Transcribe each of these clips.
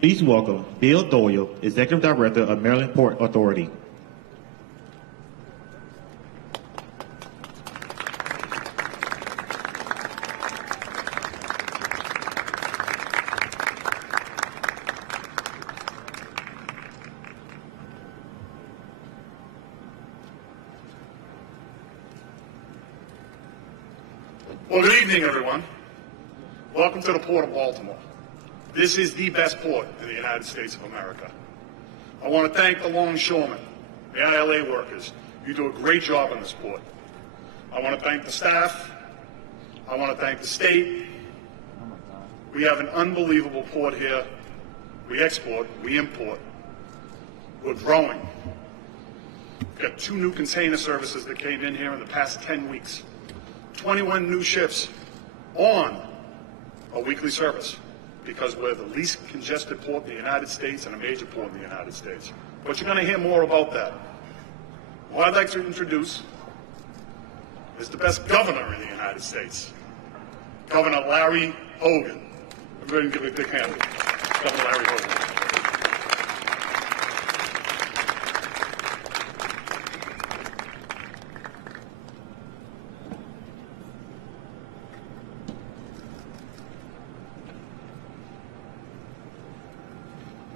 Please welcome Bill Doyle, Executive Director of Maryland Port Authority. Well, good evening, everyone. Welcome to the Port of Baltimore. This is the best port in the United States of America. I want to thank the longshoremen, the ILA workers. You do a great job in this port. I want to thank the staff. I want to thank the state. We have an unbelievable port here. We export, we import. We're growing. We've got 2 new container services that came in here in the past 10 weeks. 21 new ships on a weekly service because we're the least congested port in the United States and a major port in the United States. But you're going to hear more about that. What I'd like to introduce is the best governor in the United States, Governor Larry Hogan. Everybody give a big hand. Governor Larry Hogan.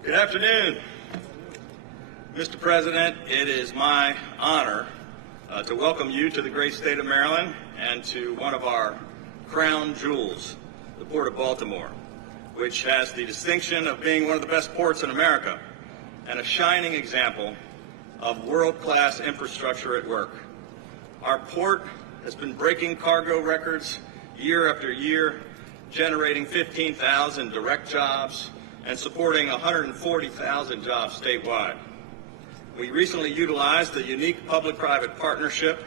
Good afternoon, Mr. President. It is my honor to welcome you to the great state of Maryland and to one of our crown jewels, the Port of Baltimore, which has the distinction of being one of the best ports in America and a shining example of world-class infrastructure at work. Our port has been breaking cargo records year after year, generating 15,000 direct jobs and supporting 140,000 jobs statewide. We recently utilized the unique public-private partnership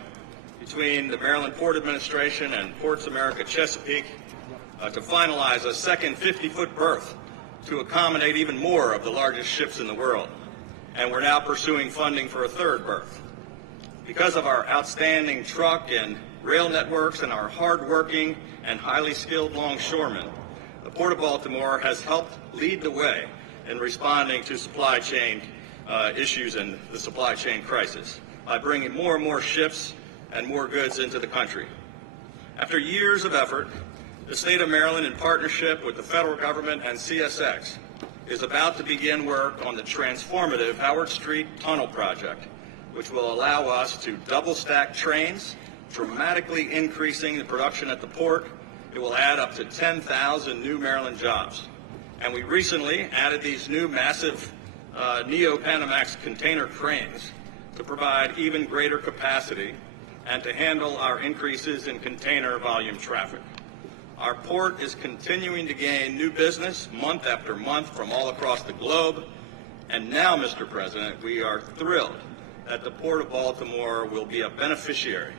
between the Maryland Port Administration and Ports America Chesapeake to finalize a second 50-foot berth to accommodate even more of the largest ships in the world. And we're now pursuing funding for a 3rd berth. Because of our outstanding truck and rail networks and our hard-working and highly skilled longshoremen, the Port of Baltimore has helped lead the way in responding to supply chain issues and the supply chain crisis by bringing more and more ships and more goods into the country. After years of effort, the state of Maryland, in partnership with the federal government and CSX, is about to begin work on the transformative Howard Street Tunnel project, which will allow us to double-stack trains, dramatically increasing the production at the port. It will add up to 10,000 new Maryland jobs. And we recently added these new massive Neo-Panamax container cranes to provide even greater capacity and to handle our increases in container volume traffic. Our port is continuing to gain new business month after month from all across the globe. And now, Mr. President, we are thrilled that the Port of Baltimore will be a beneficiary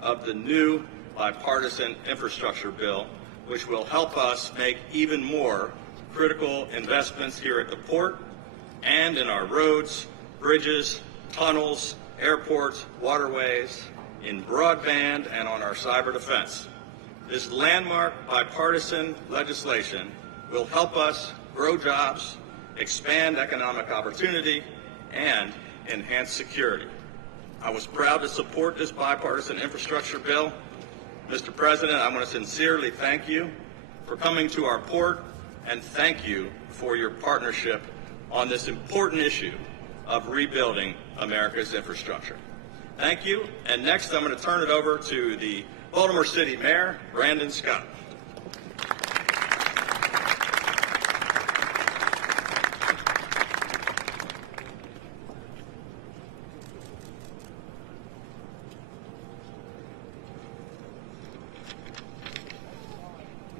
of the new bipartisan infrastructure bill, which will help us make even more critical investments here at the port and in our roads, bridges, tunnels, airports, waterways, in broadband, and on our cyber defense. This landmark bipartisan legislation will help us grow jobs, expand economic opportunity, and enhance security. I was proud to support this bipartisan infrastructure bill. Mr. President, I want to sincerely thank you for coming to our port and thank you for your partnership on this important issue of rebuilding America's infrastructure. Thank you. And next, I'm going to turn it over to the Baltimore City Mayor, Brandon Scott.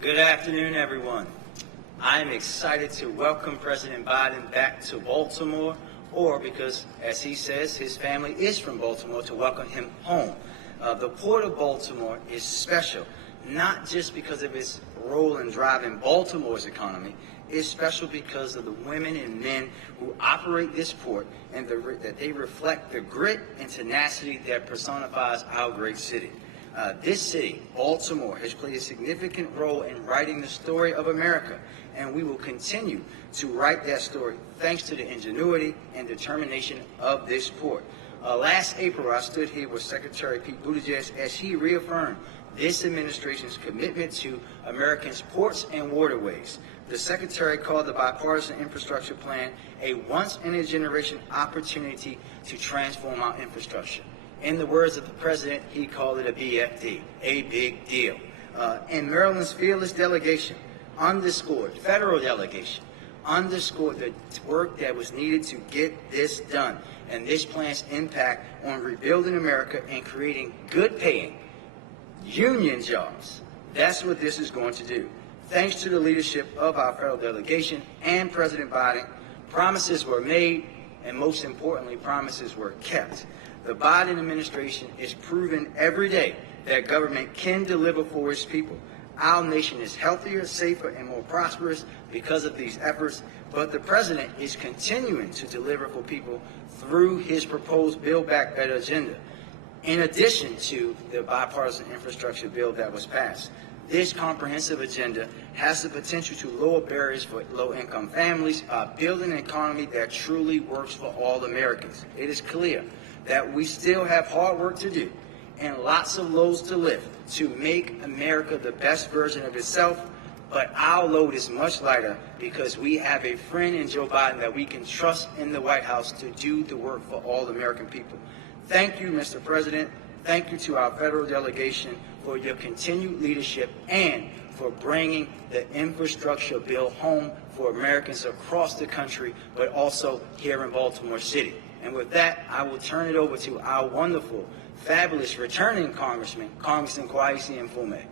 Good afternoon, everyone. I am excited to welcome President Biden back to Baltimore, or because, as he says, his family is from Baltimore, to welcome him home. The Port of Baltimore is special, not just because of its role in driving Baltimore's economy. It's special because of the women and men who operate this port and that they reflect the grit and tenacity that personifies our great city. This city, Baltimore, has played a significant role in writing the story of America and we will continue to write that story thanks to the ingenuity and determination of this port. Last April, I stood here with Secretary Pete Buttigieg as he reaffirmed this administration's commitment to Americans' ports and waterways. The Secretary called the bipartisan infrastructure plan a once-in-a-generation opportunity to transform our infrastructure. In the words of the President, he called it a BFD, a big deal. And Maryland's fearless delegation underscored, federal delegation, underscored the work that was needed to get this done and this plan's impact on rebuilding America and creating good-paying union jobs. That's what this is going to do. Thanks to the leadership of our federal delegation and President Biden, promises were made, and most importantly, promises were kept. The Biden administration is proving every day that government can deliver for its people. Our nation is healthier, safer, and more prosperous because of these efforts, but the President is continuing to deliver for people through his proposed Build Back Better agenda. In addition to the bipartisan infrastructure bill that was passed, this comprehensive agenda has the potential to lower barriers for low-income families, build an economy that truly works for all Americans. It is clear that we still have hard work to do and lots of loads to lift to make America the best version of itself, but our load is much lighter because we have a friend in Joe Biden that we can trust in the White House to do the work for all American people. Thank you, Mr. President. Thank you to our federal delegation for your continued leadership and for bringing the infrastructure bill home for Americans across the country, but also here in Baltimore City. And with that, I will turn it over to our wonderful, fabulous returning Congressman, Congressman Kwesi Mfume.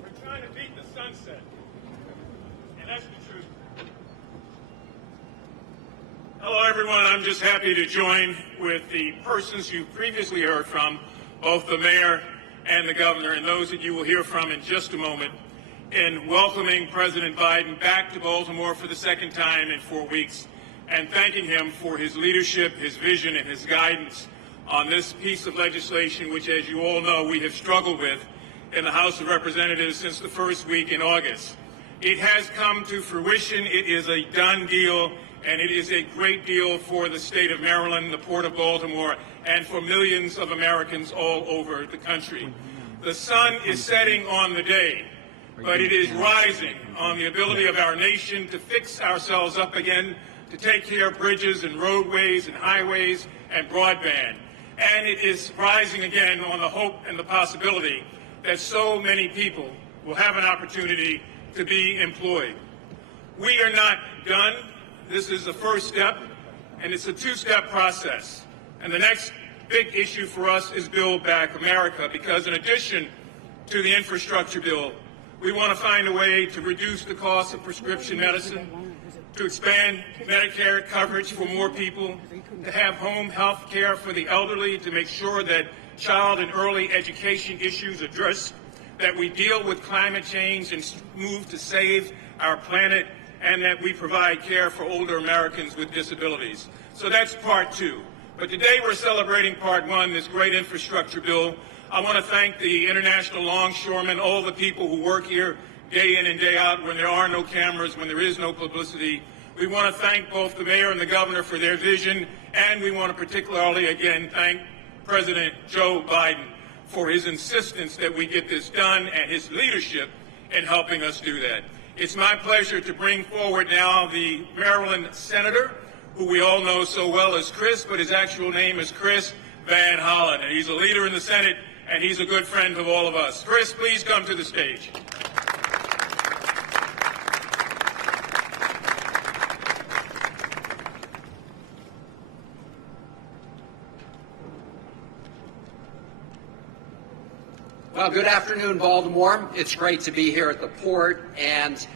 We're trying to beat the sunset, and that's the truth. Hello, everyone. I'm just happy to join with the persons you previously heard from, both the mayor and the governor, and those that you will hear from in just a moment, in welcoming President Biden back to Baltimore for the second time in 4 weeks, and thanking him for his leadership, his vision, and his guidance on this piece of legislation, which, as you all know, we have struggled with in the House of Representatives since the first week in August. It has come to fruition. It is a done deal, and it is a great deal for the state of Maryland, the Port of Baltimore, and for millions of Americans all over the country. The sun is setting on the day, but it is rising on the ability of our nation to fix ourselves up again, to take care of bridges and roadways and highways and broadband. And it is rising again on the hope and the possibility that so many people will have an opportunity to be employed. We are not done. This is the first step, and it's a two-step process. And the next big issue for us is Build Back America, because in addition to the infrastructure bill, we want to find a way to reduce the cost of prescription medicine, to expand Medicare coverage for more people, to have home health care for the elderly, to make sure that child and early education issues addressed, that we deal with climate change and move to save our planet, and that we provide care for older Americans with disabilities. So that's part two. But today we're celebrating part one, this great infrastructure bill. I want to thank the international longshoremen, all the people who work here day in and day out when there are no cameras, when there is no publicity. We want to thank both the mayor and the governor for their vision, and we want to particularly, again, thank President Joe Biden for his insistence that we get this done and his leadership in helping us do that. It's my pleasure to bring forward now the Maryland senator, who we all know so well as Chris, but his actual name is Chris Van Hollen, and he's a leader in the Senate, and he's a good friend of all of us. Chris, please come to the stage. Well, good afternoon, Baltimore. It's great to be here at the port and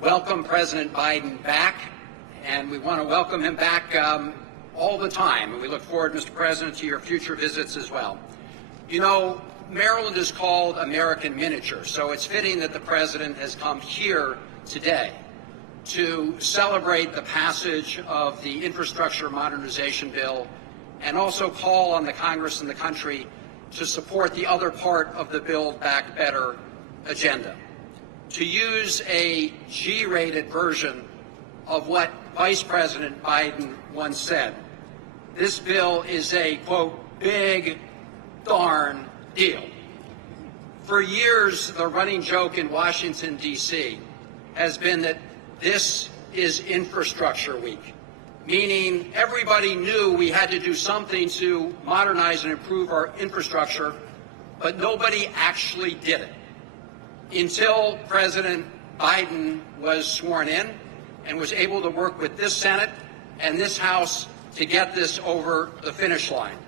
welcome President Biden back. And we want to welcome him back all the time. And we look forward, Mr. President, to your future visits as well. You know, Maryland is called American miniature, so it's fitting that the President has come here today. to celebrate the passage of the infrastructure modernization bill and also call on the Congress and the country to support the other part of the Build Back Better agenda. To use a G-rated version of what Vice President Biden once said, this bill is a, quote, big darn deal. For years, the running joke in Washington, D.C. has been that this is infrastructure week, meaning everybody knew we had to do something to modernize and improve our infrastructure, but nobody actually did it until President Biden was sworn in and was able to work with this Senate and this House to get this over the finish line.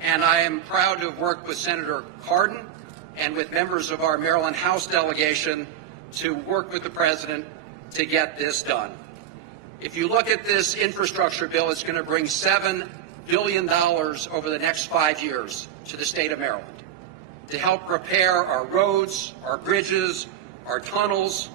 And I am proud to have worked with Senator Cardin and with members of our Maryland House delegation to work with the President to get this done. If you look at this infrastructure bill, it's going to bring $7 billion over the next 5 years to the state of Maryland to help repair our roads, our bridges, our tunnels,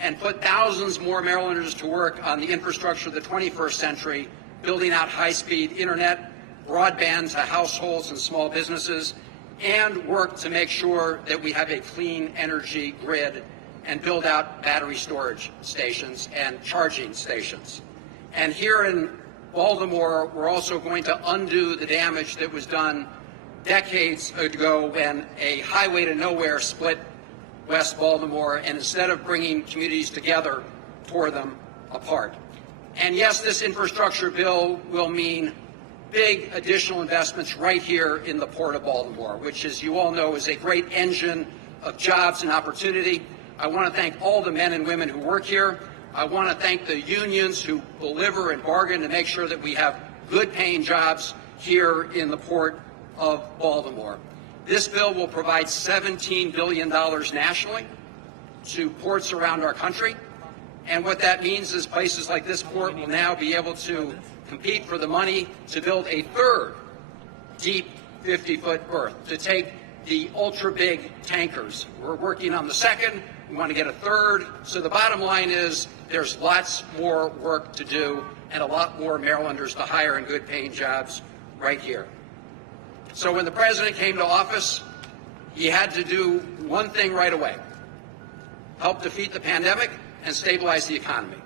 and put thousands more Marylanders to work on the infrastructure of the 21st century, building out high-speed internet, broadband to households and small businesses, and work to make sure that we have a clean energy grid and build out battery storage stations and charging stations. And here in Baltimore, we're also going to undo the damage that was done decades ago when a highway to nowhere split West Baltimore, and instead of bringing communities together, tore them apart. And yes, this infrastructure bill will mean big additional investments right here in the Port of Baltimore, which, as you all know, is a great engine of jobs and opportunity. I want to thank all the men and women who work here. I want to thank the unions who deliver and bargain to make sure that we have good-paying jobs here in the Port of Baltimore. This bill will provide $17 billion nationally to ports around our country. And what that means is places like this port will now be able to compete for the money to build a third deep 50-foot berth to take the ultra-big tankers. We're working on the second. We want to get a third. So the bottom line is there's lots more work to do and a lot more Marylanders to hire in good-paying jobs right here. So when the president came to office, he had to do one thing right away: help defeat the pandemic and stabilize the economy.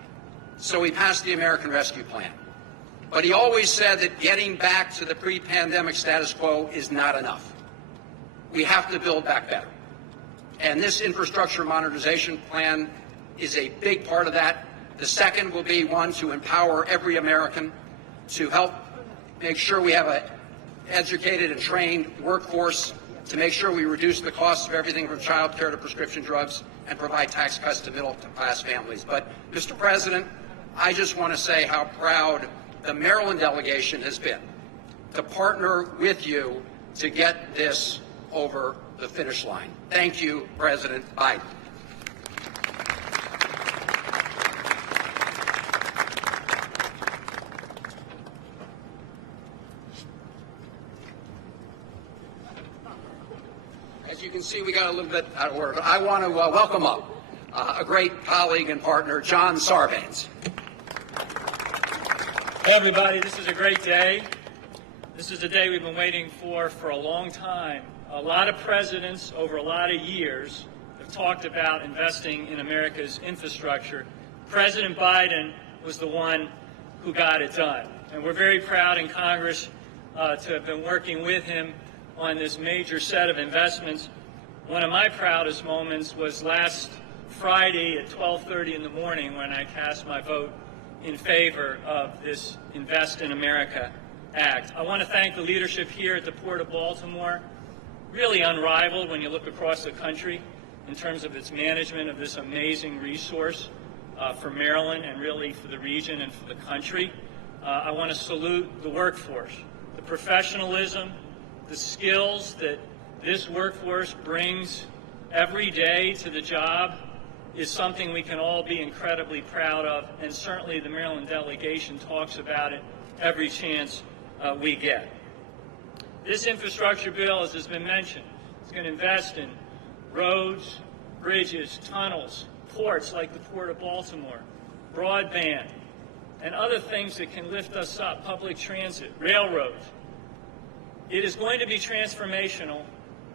So he passed the American Rescue Plan. But he always said that getting back to the pre-pandemic status quo is not enough. We have to build back better. And this infrastructure modernization plan is a big part of that. The second will be one to empower every American, to help make sure we have an educated and trained workforce, to make sure we reduce the cost of everything from child care to prescription drugs, and provide tax cuts to middle-class families. But, Mr. President, I just want to say how proud the Maryland delegation has been to partner with you to get this over the finish line. Thank you, President Biden. As you can see, we got a little bit out of order. I want to welcome up a great colleague and partner, John Sarbanes. Hey everybody, this is a great day. This is a day we've been waiting for a long time. A lot of presidents over a lot of years have talked about investing in America's infrastructure. President Biden was the one who got it done. And we're very proud in Congress to have been working with him on this major set of investments. One of my proudest moments was last Friday at 12:30 in the morning when I cast my vote in favor of this Invest in America Act. I want to thank the leadership here at the Port of Baltimore, really unrivaled when you look across the country in terms of its management of this amazing resource for Maryland and really for the region and for the country. I want to salute the workforce, the professionalism, the skills that this workforce brings every day to the job is something we can all be incredibly proud of, and certainly the Maryland delegation talks about it every chance we get. This infrastructure bill, as has been mentioned, is going to invest in roads, bridges, tunnels, ports like the Port of Baltimore, broadband, and other things that can lift us up, public transit, railroads. It is going to be transformational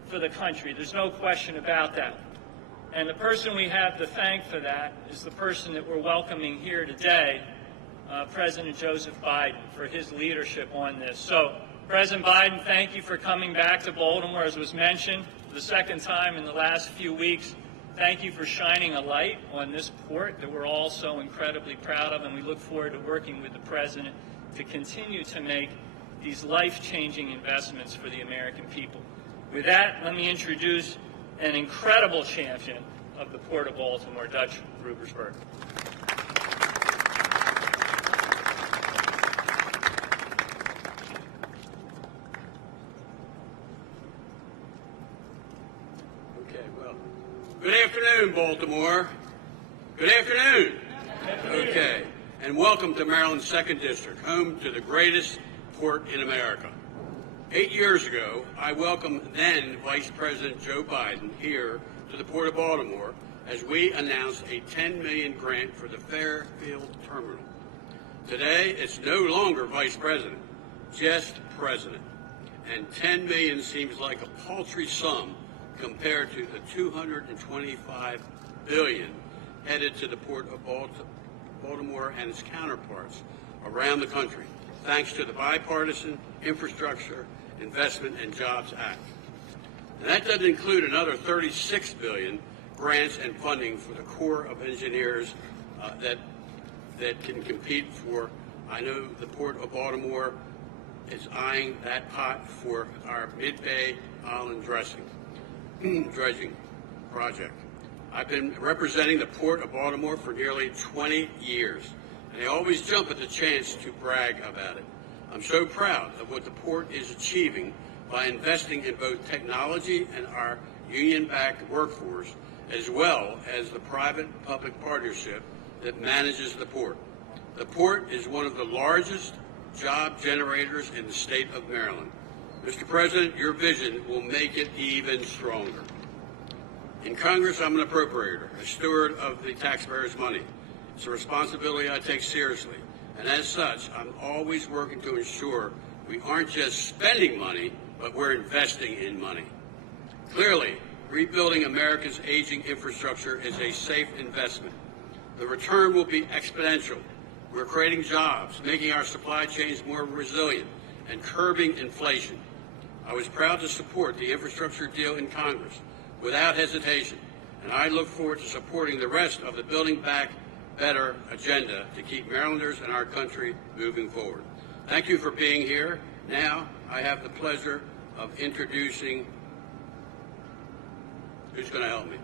for the country. There's no question about that. And the person we have to thank for that is the person that we're welcoming here today, President Joseph Biden, for his leadership on this. So, President Biden, thank you for coming back to Baltimore, as was mentioned, for the second time in the last few weeks. Thank you for shining a light on this port that we're all so incredibly proud of, and we look forward to working with the President to continue to make these life-changing investments for the American people. With that, let me introduce an incredible champion of the Port of Baltimore, Dutch Rubersberg. Okay, well, good afternoon, Baltimore. Good afternoon. Okay, and welcome to Maryland's 2nd District, home to the greatest port in America. 8 years ago, I welcomed then Vice President Joe Biden here to the Port of Baltimore as we announced a $10 million grant for the Fairfield Terminal. Today, it's no longer Vice President, just President. And $10 million seems like a paltry sum compared to the $225 billion headed to the Port of Baltimore and its counterparts around the country, thanks to the Bipartisan Infrastructure Investment and Jobs Act. And that doesn't include another $36 billion grants and funding for the Corps of Engineers that can compete for. I know the Port of Baltimore is eyeing that pot for our Mid-Bay Island dredging project. I've been representing the Port of Baltimore for nearly 20 years, and I always jump at the chance to brag about it. I'm so proud of what the port is achieving by investing in both technology and our union-backed workforce, as well as the private-public partnership that manages the port. The port is one of the largest job generators in the state of Maryland. Mr. President, your vision will make it even stronger. In Congress, I'm an appropriator, a steward of the taxpayers' money. It's a responsibility I take seriously, and as such, I'm always working to ensure we aren't just spending money, but we're investing in money. Clearly, rebuilding America's aging infrastructure is a safe investment. The return will be exponential. We're creating jobs, making our supply chains more resilient, and curbing inflation. I was proud to support the infrastructure deal in Congress without hesitation, and I look forward to supporting the rest of the Building Back Better agenda to keep Marylanders and our country moving forward. Thank you for being here. Now, I have the pleasure of introducing, who's going to help me?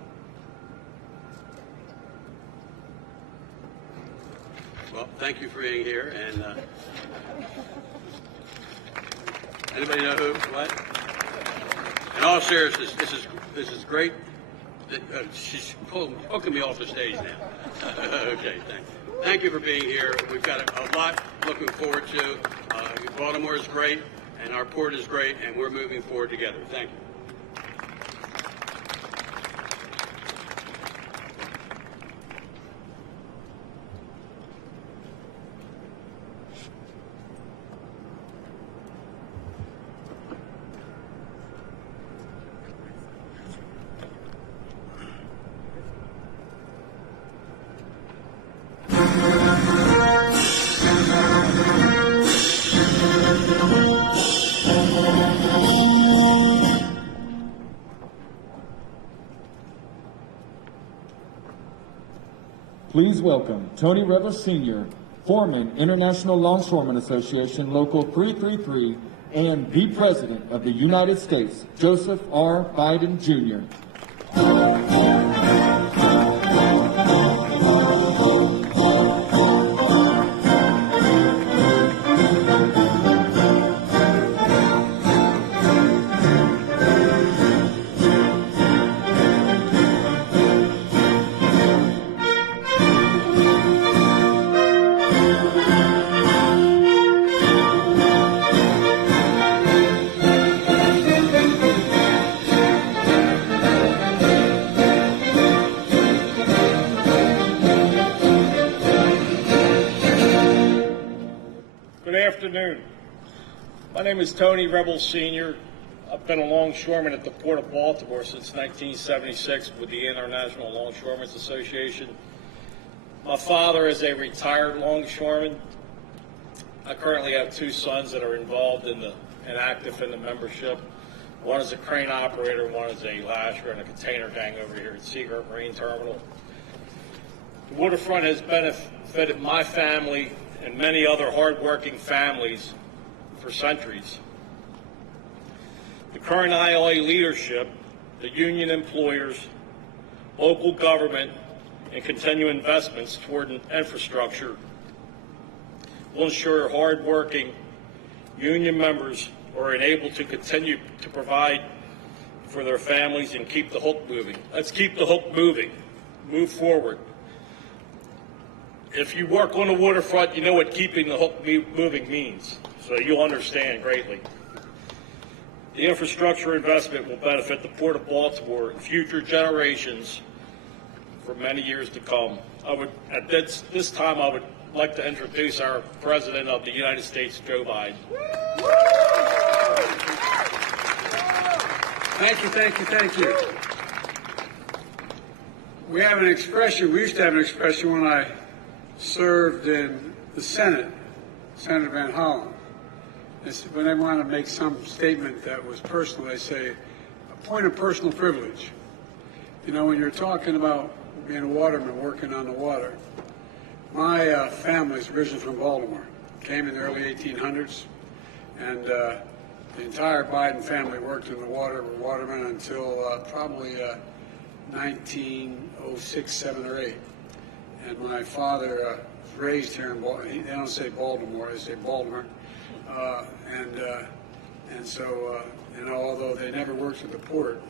Well, thank you for being here, and anybody know who? What? In all seriousness, this is great. She's hooking me off the stage now. Okay, thanks. Thank you for being here. We've got a lot looking forward to. Baltimore is great, and our port is great, and we're moving forward together. Thank you. Please welcome Tony Reva Sr., Foreman, International Longshoremen Association, Local 333, and the President of the United States, Joseph R. Biden, Jr. My name is Tony Rebel Sr. I've been a longshoreman at the Port of Baltimore since 1976 with the International Longshoremen's Association. My father is a retired longshoreman. I currently have two sons that are involved and active in the membership. One is a crane operator, one is a lasher in a container gang over here at Seagirt Marine Terminal. The waterfront has benefited my family and many other hardworking families for centuries. The current ILA leadership, the union employers, local government, and continued investments toward infrastructure will ensure hardworking union members are enabled to continue to provide for their families and keep the hook moving. Let's keep the hook moving. Move forward. If you work on the waterfront, you know what keeping the hook moving means, so you'll understand greatly. The infrastructure investment will benefit the Port of Baltimore and future generations for many years to come. At this time, I would like to introduce our President of the United States, Joe Biden. Thank you, thank you, thank you. We have an expression, we used to have an expression when I served in the Senate, Senator Van Hollen. When they want to make some statement that was personal, they say, a point of personal privilege. You know, when you're talking about being a waterman working on the water, my family's originally from Baltimore, came in the early 1800s, and the entire Biden family worked in the water, were watermen until probably 1906, 7, or 8. And my father was raised here in Baltimore. They don't say Baltimore, they say Baltimore. And so, you know, although they never worked at the port,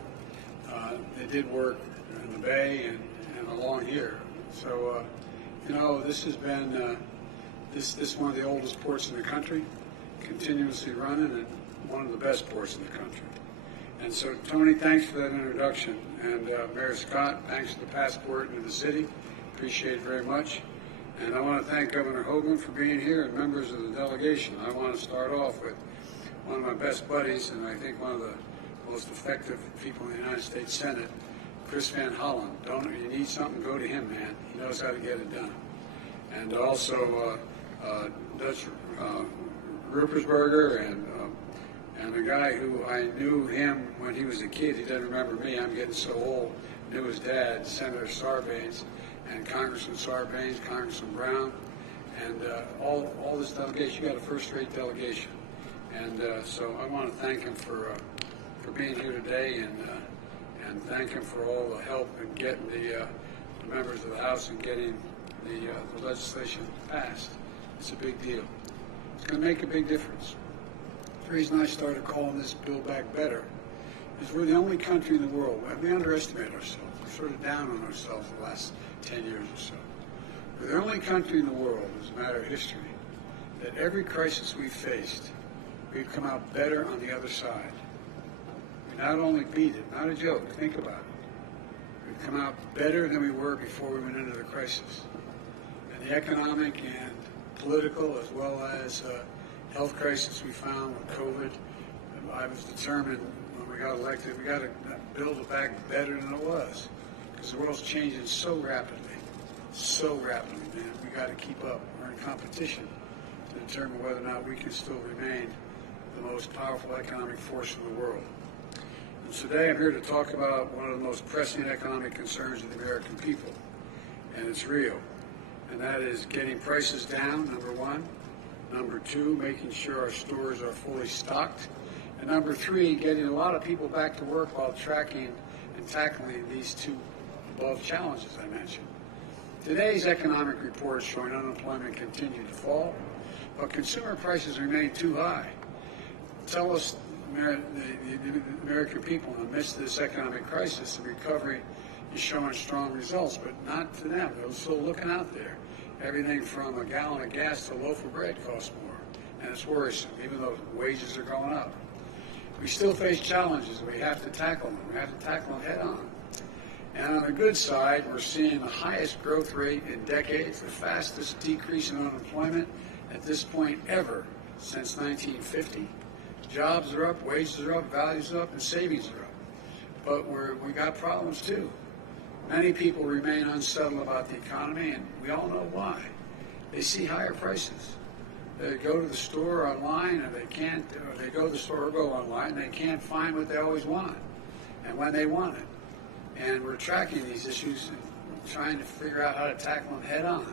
they did work in the bay and along here. So, you know, this has been this is one of the oldest ports in the country, continuously running, and one of the best ports in the country. And so, Tony, thanks for that introduction. And Mayor Scott, thanks for the passport into the city. Appreciate it very much. And I want to thank Governor Hogan for being here and members of the delegation. I want to start off with one of my best buddies, and I think one of the most effective people in the United States Senate, Chris Van Hollen. You need something, go to him, man. He knows how to get it done. And also Dutch Ruppersberger and a guy who I knew him when he was a kid. He doesn't remember me. I'm getting so old. Knew his dad, Senator Sarbanes, and Congressman Sarbanes, Congressman Brown, and all this delegation. You got a first-rate delegation. And so I want to thank him for being here today, and thank him for all the help in getting the members of the House and getting the legislation passed. It's a big deal. It's going to make a big difference. The reason I started calling this Build Back Better is we're the only country in the world. We underestimate ourselves. We're sort of down on ourselves the last 10 years or so. We're the only country in the world, as a matter of history, that every crisis we've faced, we've come out better on the other side. We not only beat it, not a joke, think about it. We've come out better than we were before we went into the crisis. And the economic and political, as well as health crisis we found with COVID, I was determined when we got elected, we got to build it back better than it was. Because the world's changing so rapidly, man. We got to keep up. We're in competition to determine whether or not we can still remain the most powerful economic force in the world. And today I'm here to talk about one of the most pressing economic concerns of the American people, and it's real. And that is getting prices down, number one. Number two, making sure our stores are fully stocked. And number three, getting a lot of people back to work while tracking and tackling these two above challenges I mentioned. Today's economic report is showing unemployment continue to fall, but consumer prices remain too high. Tell us, the American people, in the midst of this economic crisis, the recovery is showing strong results, but not to them. They're still looking out there. Everything from a gallon of gas to a loaf of bread costs more, and it's worrisome, even though wages are going up. We still face challenges. We have to tackle them. We have to tackle them head on. And on the good side, we're seeing the highest growth rate in decades, the fastest decrease in unemployment at this point ever since 1950. Jobs are up, wages are up, values are up, and savings are up. But we got problems too. Many people remain unsettled about the economy, and we all know why. They see higher prices. They go to the store online, and they can't. Or they go to the store or go online, and they can't find what they always want, and when they want it. And we're tracking these issues and trying to figure out how to tackle them head on.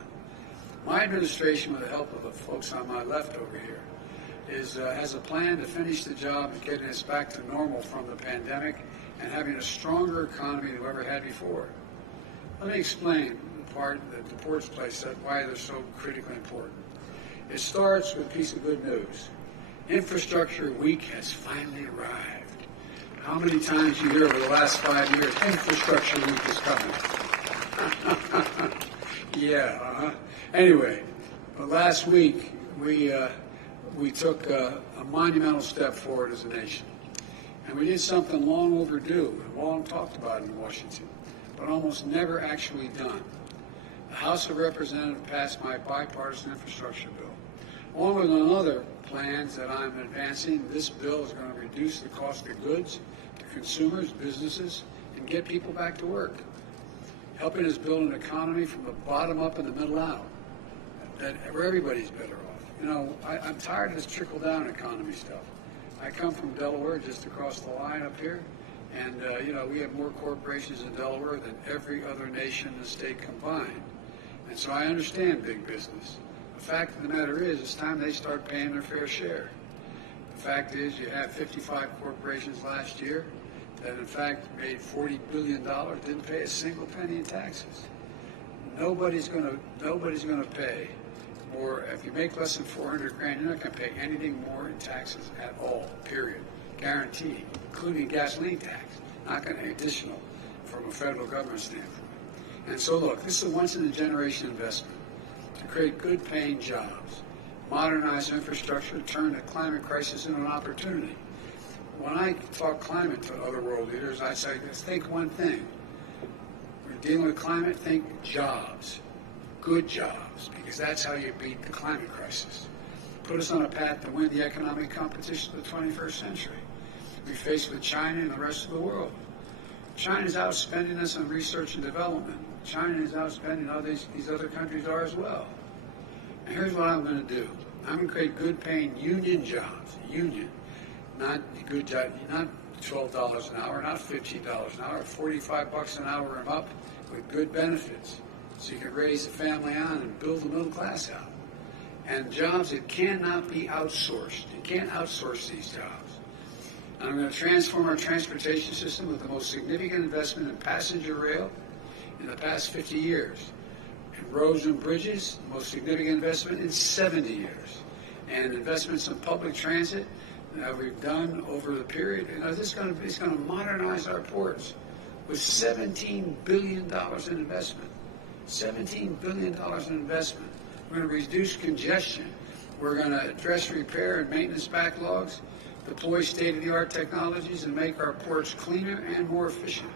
My administration, with the help of the folks on my left over here, has a plan to finish the job of getting us back to normal from the pandemic and having a stronger economy than we ever had before. Let me explain the part that the ports play said why they're so critically important. It starts with a piece of good news. Infrastructure Week has finally arrived. How many times you hear over the last 5 years, Infrastructure Week is coming? Yeah, Anyway, but last week we took a monumental step forward as a nation. And we did something long overdue and long talked about in Washington, but almost never actually done. The House of Representatives passed my bipartisan infrastructure bill. Along with other plans that I'm advancing, this bill is going to reduce the cost of goods to consumers, businesses, and get people back to work, helping us build an economy from the bottom up and the middle out, where everybody's better off. You know, I'm tired of this trickle-down economy stuff. I come from Delaware, just across the line up here, and, you know, we have more corporations in Delaware than every other nation in the state combined. And so I understand big business. The fact of the matter is, it's time they start paying their fair share. The fact is, you have 55 corporations last year that, in fact, made $40 billion, didn't pay a single penny in taxes. Nobody's going to pay more. If you make less than 400 grand, you're not going to pay anything more in taxes at all, period. Guaranteed, including gasoline tax. Not going to be additional from a federal government standpoint. And so, look, this is a once-in-a-generation investment to create good-paying jobs, modernize infrastructure, turn the climate crisis into an opportunity. When I talk climate to other world leaders, I say, think one thing. We're dealing with climate, think jobs, good jobs, because that's how you beat the climate crisis. Put us on a path to win the economic competition of the 21st century. We face with China and the rest of the world. China's outspending us on research and development. China is outspending how these other countries are as well. And here's what I'm going to do. I'm going to create good-paying union jobs. Union. Not good job, not $12 an hour, not $15 an hour, $45 an hour and up with good benefits. So you can raise a family on and build the middle class out. And jobs that cannot be outsourced. You can't outsource these jobs. And I'm going to transform our transportation system with the most significant investment in passenger rail in the past 50 years. In roads and bridges, the most significant investment in 70 years. And investments in public transit that we've done over the period. You know, this is going to modernize our ports with $17 billion in investment. $17 billion in investment. We're going to reduce congestion. We're going to address repair and maintenance backlogs, deploy state-of-the-art technologies, and make our ports cleaner and more efficient.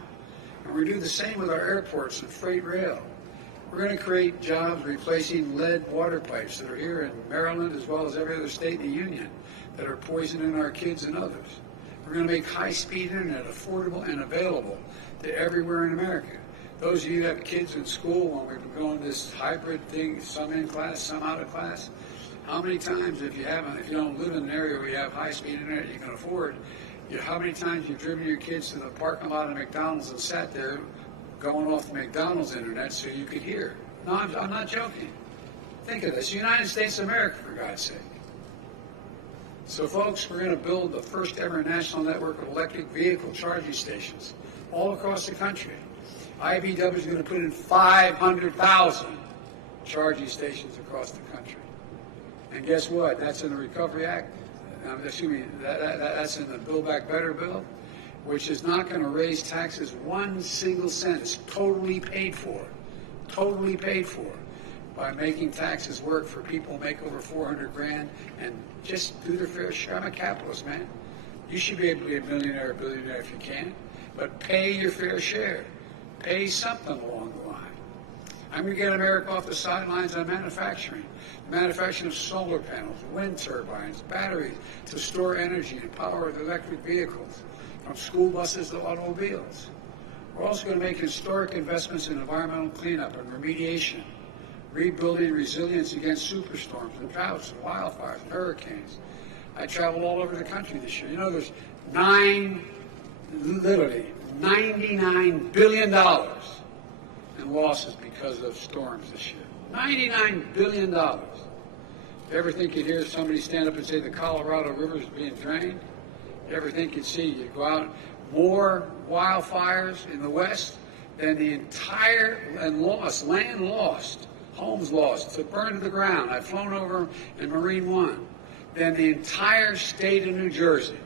And we're going to do the same with our airports and freight rail. We're going to create jobs replacing lead water pipes that are here in Maryland as well as every other state in the union that are poisoning our kids and others. We're going to make high-speed internet affordable and available to everywhere in America. Those of you who have kids in school, when we've been going this hybrid thing, some in class, some out of class, how many times, if you don't live in an area where you have high-speed internet you can afford, how many times you've driven your kids to the parking lot of McDonald's and sat there going off the McDonald's internet so you could hear? No, I'm not joking. Think of this, United States of America, for God's sake. So, folks, we're going to build the first ever national network of electric vehicle charging stations all across the country. IBW is going to put in 500,000 charging stations across the country. And guess what? That's in the Recovery Act. That's in the Build Back Better bill, which is not going to raise taxes 1 single cent. It's totally paid for. Totally paid for by making taxes work for people who make over 400 grand and just do their fair share. I'm a capitalist, man. You should be able to be a millionaire or billionaire if you can, but pay your fair share. Pay something along the line. I'm going to get America off the sidelines on manufacturing. Manufacturing of solar panels, wind turbines, batteries to store energy and power the electric vehicles, from school buses to automobiles. We're also going to make historic investments in environmental cleanup and remediation, rebuilding resilience against superstorms and droughts and wildfires and hurricanes. I traveled all over the country this year. You know, there's literally $99 billion in losses because of storms this year. $99 billion. If you ever think you'd hear somebody stand up and say the Colorado River is being drained? You ever think you'd see, you go out, more wildfires in the West than the entire, and lost, land lost, homes lost, to burn to the ground. I've flown over in Marine One, than the entire state of New Jersey,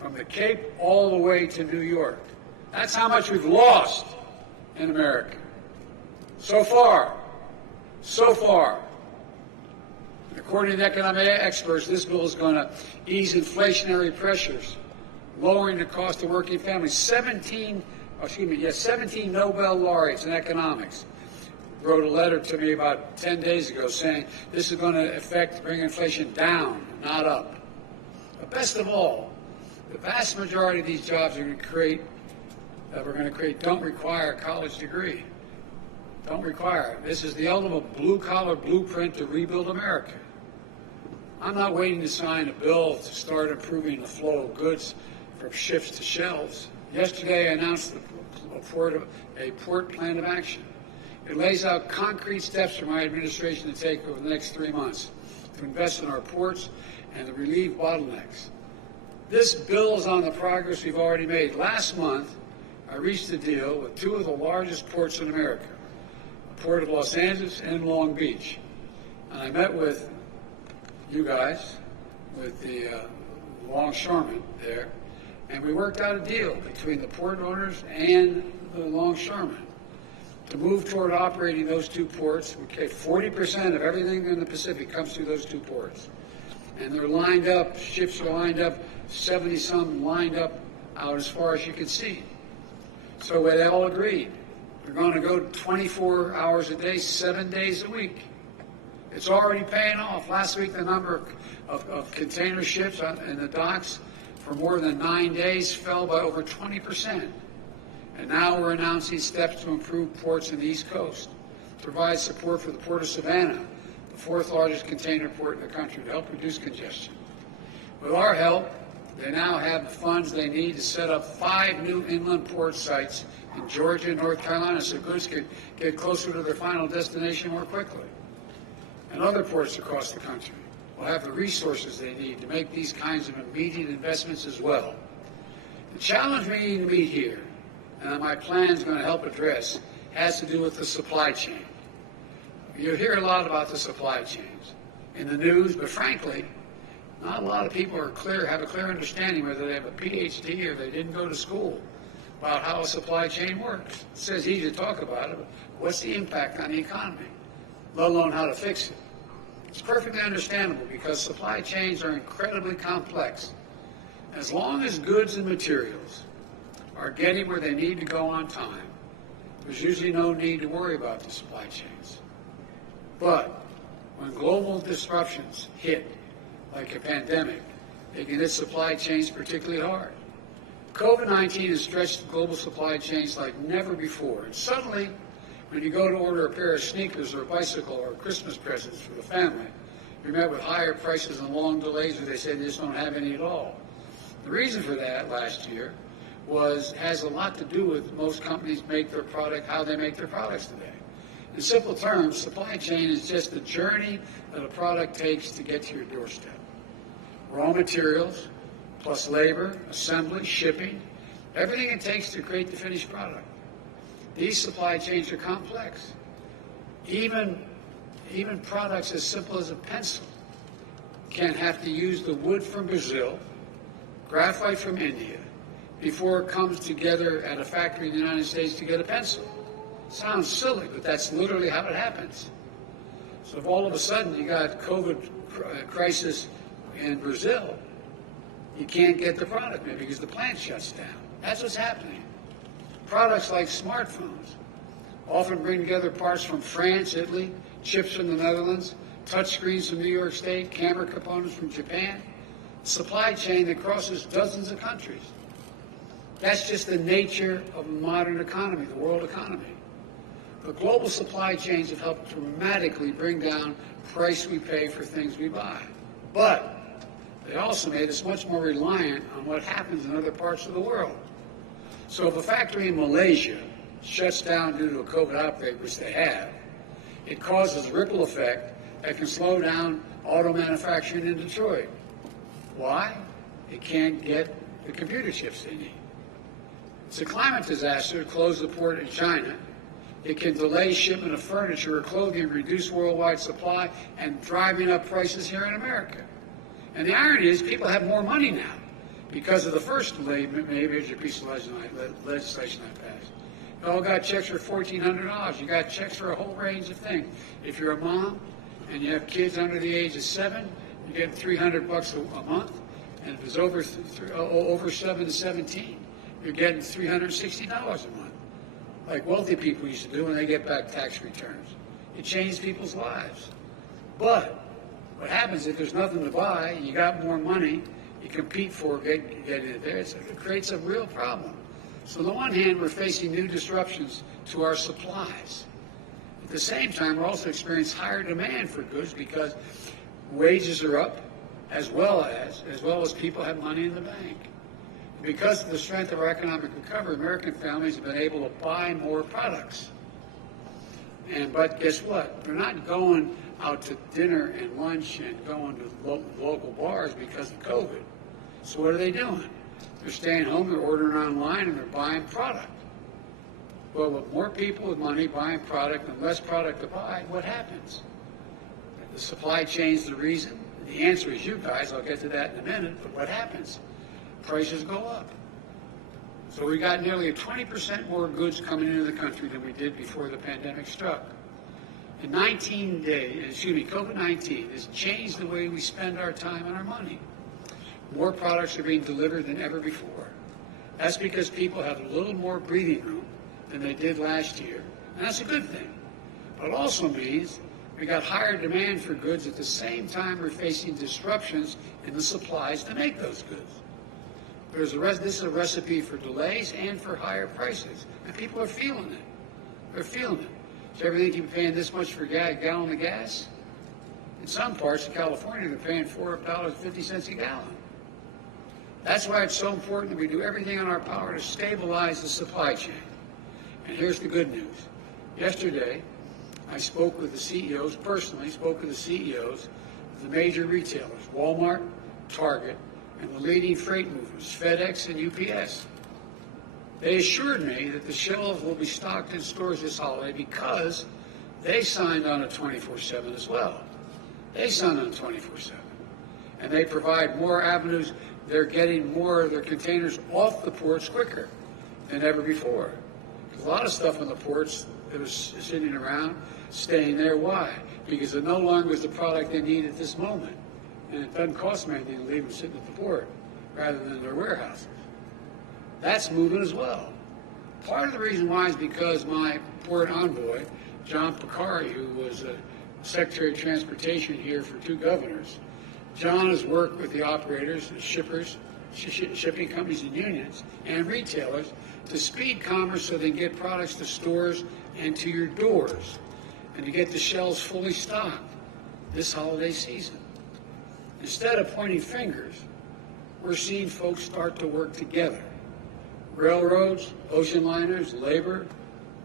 from the Cape all the way to New York. That's how much we've lost in America. So far. According to economic experts, this bill is going to ease inflationary pressures, lowering the cost of working families. 17 Nobel laureates in economics wrote a letter to me about 10 days ago saying this is going to bring inflation down, not up. But best of all, the vast majority of these jobs we're going to create don't require a college degree. Don't require it. This is the ultimate blue-collar blueprint to rebuild America. I'm not waiting to sign a bill to start improving the flow of goods from ships to shelves. Yesterday, I announced a port plan of action. It lays out concrete steps for my administration to take over the next 3 months to invest in our ports and to relieve bottlenecks. This builds on the progress we've already made. Last month, I reached a deal with two of the largest ports in America, the Port of Los Angeles and Long Beach. And I met with you guys, with the longshoremen there, and we worked out a deal between the port owners and the longshoremen to move toward operating those two ports. Okay, 40% of everything in the Pacific comes through those two ports. And they're lined up, ships are lined up, 70-some lined up out as far as you can see. So they all agreed. We're going to go 24 hours a day, 7 days a week. It's already paying off. Last week, the number of container ships in the docks for more than 9 days fell by over 20%. And now we're announcing steps to improve ports in the East Coast, to provide support for the Port of Savannah, the fourth largest container port in the country, to help reduce congestion. With our help, they now have the funds they need to set up 5 new inland port sites in Georgia and North Carolina so goods could get closer to their final destination more quickly. And other ports across the country will have the resources they need to make these kinds of immediate investments as well. The challenge we need to meet here, and my plan is going to help address, has to do with the supply chain. You hear a lot about the supply chains in the news, but frankly, not a lot of people have a clear understanding, whether they have a PhD or they didn't go to school, about how a supply chain works. It says easy to talk about it, but what's the impact on the economy, let alone how to fix it? It's perfectly understandable because supply chains are incredibly complex. As long as goods and materials are getting where they need to go on time, there's usually no need to worry about the supply chains. But when global disruptions hit, like a pandemic, they can hit supply chains particularly hard. COVID-19 has stretched global supply chains like never before. And suddenly, when you go to order a pair of sneakers or a bicycle or Christmas presents for the family, you're met with higher prices and long delays, or they say they just don't have any at all. The reason for that last year has a lot to do with most companies how they make their products today. In simple terms, supply chain is just the journey that a product takes to get to your doorstep. Raw materials, plus labor, assembly, shipping, everything it takes to create the finished product. These supply chains are complex. Even products as simple as a pencil can have to use the wood from Brazil, graphite from India, before it comes together at a factory in the United States to get a pencil. Sounds silly, but that's literally how it happens. So if all of a sudden you got COVID crisis in Brazil, you can't get the product maybe because the plant shuts down. That's what's happening. Products like smartphones, often bring together parts from France, Italy, chips from the Netherlands, touchscreens from New York State, camera components from Japan, a supply chain that crosses dozens of countries. That's just the nature of a modern economy, the world economy. The global supply chains have helped dramatically bring down the price we pay for things we buy. But they also made us much more reliant on what happens in other parts of the world. So if a factory in Malaysia shuts down due to a COVID outbreak, which they have, it causes a ripple effect that can slow down auto manufacturing in Detroit. Why? It can't get the computer chips they need. It's a climate disaster to close the port in China. It can delay shipment of furniture or clothing, reduce worldwide supply, and driving up prices here in America. And the irony is people have more money now because of the first major piece of legislation I passed. You all got checks for $1,400. You got checks for a whole range of things. If you're a mom and you have kids under the age of 7, you get $300 a month. And if it's over 7 to 17, you're getting $360 a month, like wealthy people used to do when they get back tax returns. It changed people's lives. But what happens if there's nothing to buy, you got more money, you compete for getting it there, it creates a real problem. So on the one hand, we're facing new disruptions to our supplies. At the same time, we're also experiencing higher demand for goods because wages are up, as well as people have money in the bank. Because of the strength of our economic recovery, American families have been able to buy more products. But guess what? They're not going out to dinner and lunch and going to local bars because of COVID. So what are they doing? They're staying home, they're ordering online, and they're buying product. Well, with more people with money buying product and less product to buy, what happens? The supply chain's the reason. The answer is you guys. I'll get to that in a minute. But what happens? Prices go up. So we got nearly 20% more goods coming into the country than we did before the pandemic struck. In 19 days, COVID-19 has changed the way we spend our time and our money. More products are being delivered than ever before. That's because people have a little more breathing room than they did last year, and that's a good thing. But it also means we got higher demand for goods at the same time we're facing disruptions in the supplies to make those goods. This is a recipe for delays and for higher prices, and people are feeling it. They're feeling it. So everything keep paying this much for a gallon of gas? In some parts of California, they're paying $4.50 a gallon. That's why it's so important that we do everything in our power to stabilize the supply chain. And here's the good news. Yesterday, I spoke with the CEOs, personally spoke with the CEOs of the major retailers, Walmart, Target, and the leading freight movers, FedEx and UPS. They assured me that the shelves will be stocked in stores this holiday because they signed on a 24/7 as well. They signed on 24/7. And they provide more avenues. They're getting more of their containers off the ports quicker than ever before. There's a lot of stuff on the ports that was sitting around, staying there. Why? Because it no longer is the product they need at this moment. And it doesn't cost them anything to leave them sitting at the port rather than in their warehouses. That's moving as well. Part of the reason why is because my port envoy, John Picari, who was Secretary of Transportation here for 2 governors, John has worked with the operators, the shippers, shipping companies and unions, and retailers to speed commerce so they can get products to stores and to your doors and to get the shelves fully stocked this holiday season. Instead of pointing fingers, we're seeing folks start to work together. Railroads, ocean liners, labor,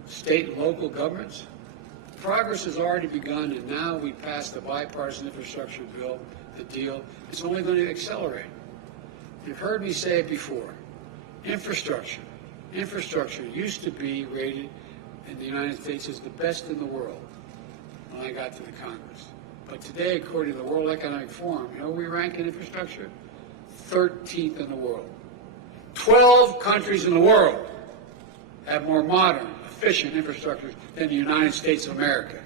state and local governments. Progress has already begun, and now we passed the bipartisan infrastructure bill, the deal. It's only going to accelerate. You've heard me say it before. Infrastructure used to be rated in the United States as the best in the world when I got to the Congress. But today, according to the World Economic Forum, you know where we rank in infrastructure? 13th in the world. 12 countries in the world have more modern, efficient infrastructure than the United States of America.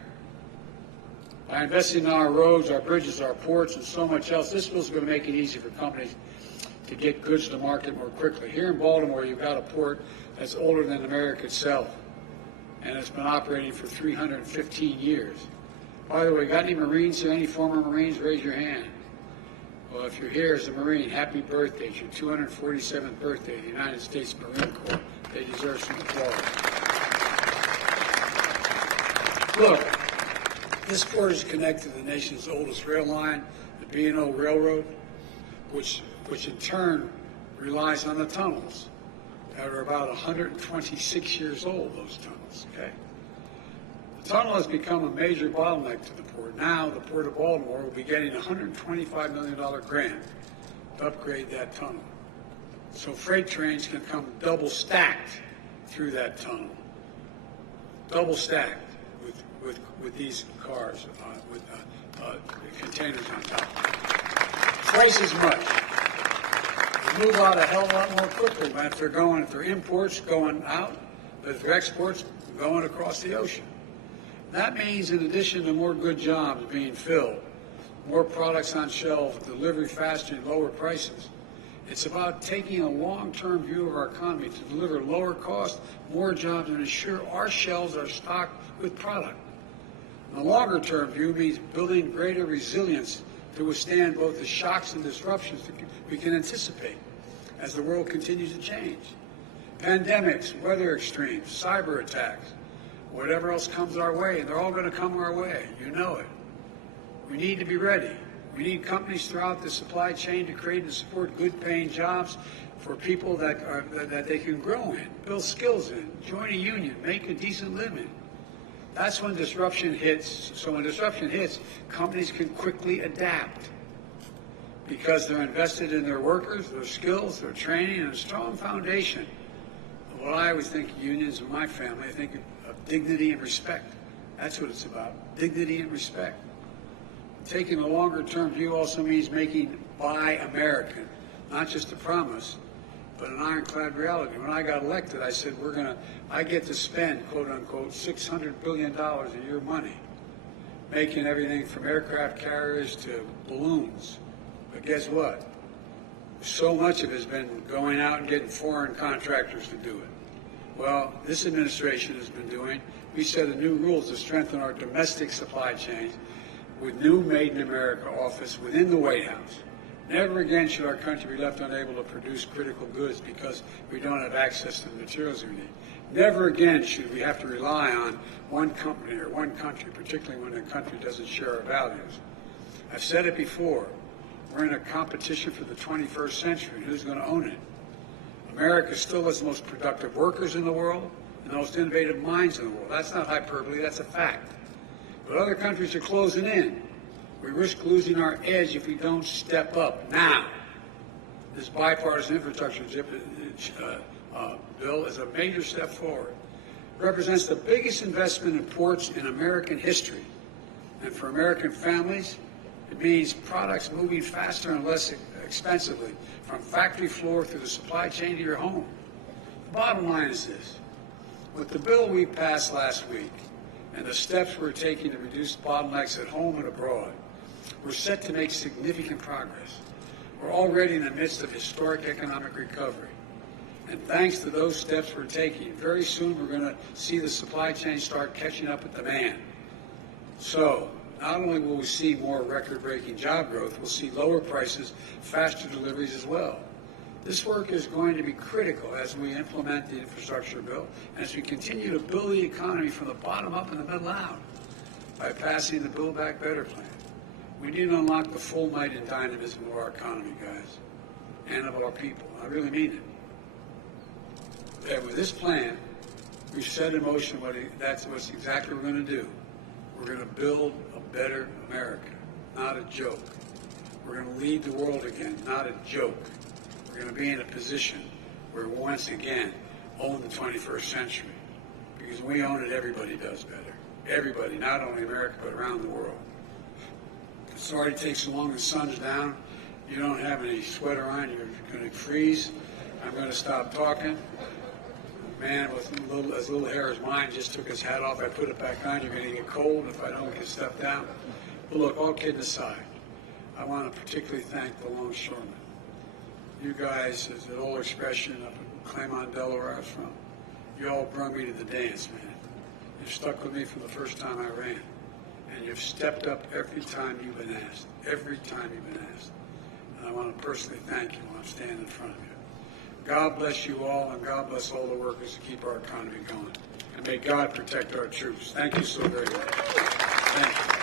By investing in our roads, our bridges, our ports, and so much else, this bill is going to make it easy for companies to get goods to market more quickly. Here in Baltimore, you've got a port that's older than America itself. and it's been operating for 315 years. By the way, got any Marines here? Any former Marines? Raise your hand. Well, if you're here as a Marine, happy birthday. It's your 247th birthday of the United States Marine Corps. They deserve some applause. Look, this port is connected to the nation's oldest rail line, the B&O Railroad, which in turn relies on the tunnels that are about 126 years old, those tunnels, okay? The tunnel has become a major bottleneck to the port. Now, the Port of Baltimore will be getting a $125 million grant to upgrade that tunnel. So freight trains can come double stacked through that tunnel. Double stacked with these cars, with containers on top. Twice as much. They move out a hell of a lot more quickly, man, if they're imports going out, but if they're exports going across the ocean. That means, in addition to more good jobs being filled, more products on shelves, delivery faster and lower prices, it's about taking a long-term view of our economy to deliver lower cost, more jobs, and ensure our shelves are stocked with product. And the longer-term view means building greater resilience to withstand both the shocks and disruptions that we can anticipate as the world continues to change. Pandemics, weather extremes, cyber attacks, whatever else comes our way, and they're all going to come our way. You know it. We need to be ready. We need companies throughout the supply chain to create and support good-paying jobs for people that they can grow in, build skills in, join a union, make a decent living. That's when disruption hits. So when disruption hits, companies can quickly adapt because they're invested in their workers, their skills, their training, and a strong foundation of what I always think of unions in my family. I think of dignity and respect. That's what it's about, dignity and respect. Taking a longer-term view also means making Buy American, not just a promise, but an ironclad reality. When I got elected, I said, I get to spend, quote unquote, $600 billion a year money, making everything from aircraft carriers to balloons. But guess what? So much of it has been going out and getting foreign contractors to do it. Well, this administration has been doing, we set a new rules to strengthen our domestic supply chains with new Made in America office within the White House. Never again should our country be left unable to produce critical goods because we don't have access to the materials we need. Never again should we have to rely on one company or one country, particularly when the country doesn't share our values. I've said it before, we're in a competition for the 21st century, and who's going to own it? America still has the most productive workers in the world and the most innovative minds in the world. That's not hyperbole, that's a fact. But other countries are closing in. We risk losing our edge if we don't step up now. This bipartisan infrastructure bill is a major step forward. It represents the biggest investment in ports in American history. And for American families, it means products moving faster and less expensively from factory floor through the supply chain to your home. The bottom line is this. With the bill we passed last week and the steps we're taking to reduce bottlenecks at home and abroad, we're set to make significant progress. We're already in the midst of historic economic recovery. And thanks to those steps we're taking, very soon we're going to see the supply chain start catching up with demand. So, not only will we see more record-breaking job growth, we'll see lower prices, faster deliveries as well. This work is going to be critical as we implement the infrastructure bill and as we continue to build the economy from the bottom up and the middle out by passing the Build Back Better plan. We need to unlock the full might and dynamism of our economy, guys, and of our people. I really mean it. And with this plan, we've set in motion that's exactly what we're going to do. We're going to build a better America, not a joke. We're going to lead the world again, not a joke. We're going to be in a position where we once again own the 21st century. Because when we own it, everybody does better. Everybody, not only America, but around the world. Sorry it takes so long, the sun's down. You don't have any sweater on, you're going to freeze. I'm going to stop talking. Man with as little hair as mine just took his hat off. I put it back on. You're going to get cold if I don't get stuff down. But look, all kidding aside, I want to particularly thank the longshoremen. You guys, as an old expression up in Claymont, Delaware, I was from, you all brought me to the dance, man. You've stuck with me from the first time I ran. And you've stepped up every time you've been asked. Every time you've been asked. And I want to personally thank you while I'm standing in front of you. God bless you all, and God bless all the workers to keep our economy going. And may God protect our troops. Thank you so very much. Thank you.